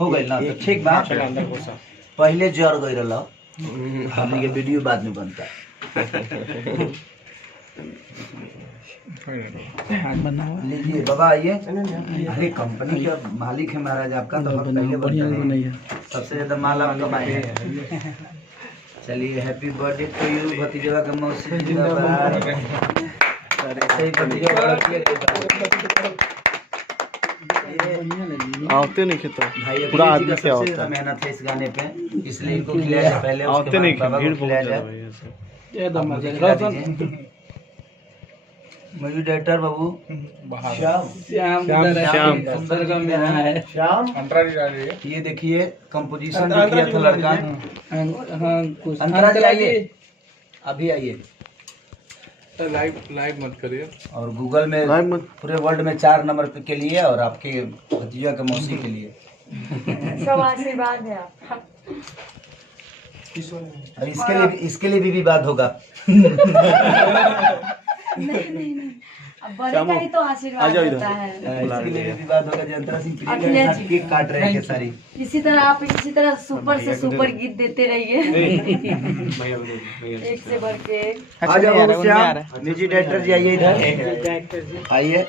हो गई ना तो ठीक बा। पहले जर गई रहा हमने के वीडियो बाद में बनता। लीजिए बाबा आइए। अरे कंपनी का मालिक है महाराज आपका, तो हम पहले बढ़िया बनाइए। सबसे ज्यादा माल आप कमाए हैं। चलिए हैप्पी बर्थडे टू यू भतीजा का मौसी जिंदाबाद। सही भतीजा आते नहीं खेता भाई पूरा आदमी क्या सबसे होता है। मेहनत है इस गाने पे, इसलिए इनको खिलाया जाए पहले, आते नहीं बाबा भीड़ को खिलाया बहुत जाए। म्यूजिक डायरेक्टर बाबू श्याम श्याम सुंदर का मेरा है श्याम। ये देखिए कंपोजिशन भी किया था लड़का। अंतरा जी आइए, अभी आइए। लाइव मत करिए। और गूगल में पूरे वर्ल्ड में 4 नंबर के लिए और आपके भतीजा के मौसी के लिए सब आशीर्वाद है आपका। और इसके लिए भी विवाद होगा। नहीं अब बड़े का ही तो आशीर्वाद होता है। इसके लिए भी विवाद होगा। जनता सिंह प्रियंका केक काट रहे हैं सारी। इसी तरह आप इसी तरह सुपर से सुपर गीत देते रहिए। एक से बढ़ के एक। आ जाओ श्याम। म्यूजिक डायरेक्टर जी आइए इधर आइए।